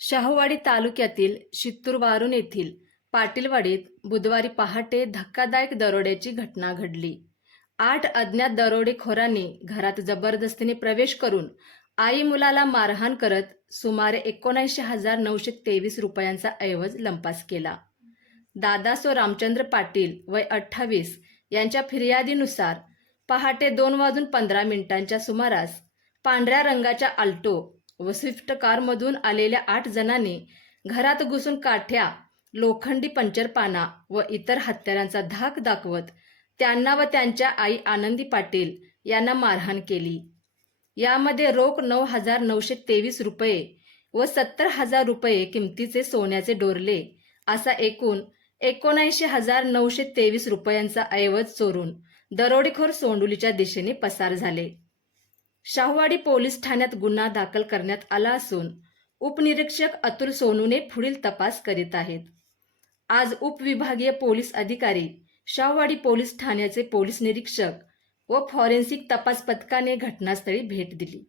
शाहूवाडी तालुक्यातील शित्तूरवारून येथील पाटीलवाडीत बुधवारी पहाटे धक्कादायक दरोड्याची घटना घडली। 8 अज्ञात दरोडेखोरांनी घरात जबरदस्तीने प्रवेश करून आई मुलाला मारहाण करत सुमारे 79,923 रुपयांचा ऐवज लंपास केला। दादासो रामचंद्र पाटील वय 28 यांच्या फिर्यादीनुसार पहाटे 2:15 सुमारास पांढऱ्या रंगाच्या आल्टो व स्विफ्ट कारमधून आलेल्या 8 जणांनी घरात घुसून काठ्या, लोखंडी पंचरपाना व इतर हत्यारांचा धाक दाखवत त्यांना व त्यांच्या आई आनंदी पाटील यांना मारहाण केली। यामध्ये रोख 9,923 रुपये व 70,000 रुपये किमतीचे सोन्याचे डोरले असा एकूण 79,923 रुपयांचा ऐवज चोरून दरोडेखोर सोंडुलीच्या दिशेने पसार झाले। शाहूवाडी पोलीस ठाण्यात गुन्हा दाखल करण्यात आला असून उपनिरीक्षक अतुल सोनूने पुढील तपास करीत आहेत। आज उपविभागीय पोलीस अधिकारी, शाहूवाडी पोलीस ठाण्याचे पोलीस निरीक्षक व फॉरेन्सिक तपास पथकाने घटनास्थळी भेट दिली।